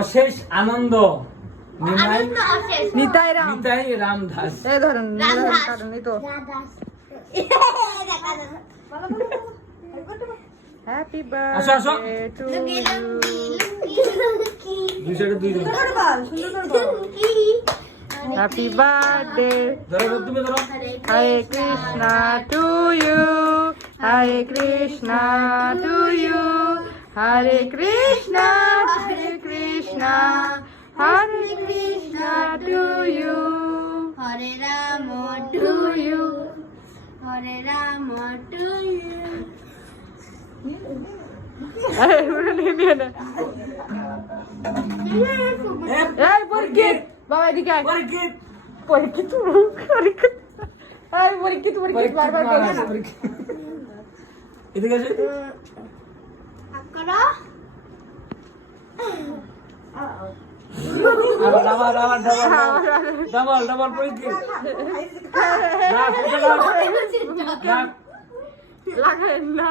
অশেষ আনন্দ নিমাই নিতাই রাম নিতাই রামদাস। এই ধরুন কারণ এই তো হ্যাপি আসো, আসো। বার্থডে টু ইউ দুই সাইডে দুইজন। হ্যাপি বার্থডে ধরো তুমি ধরো। Hare Krishna to you Hare Krishna to you Hare Krishna Hare Krishna to you Hare Ram to you Hare Ram to you. এই পরীক্ষিত বাবা এদিকে আয় পরীক্ষিত পরীক্ষিত পরীক্ষিত বারবার বলছি পরীক্ষিত। এদিকে আসো। করো ডাবল পরীক্ষিত। ডাক, ডাক, ডাক। লাগাই না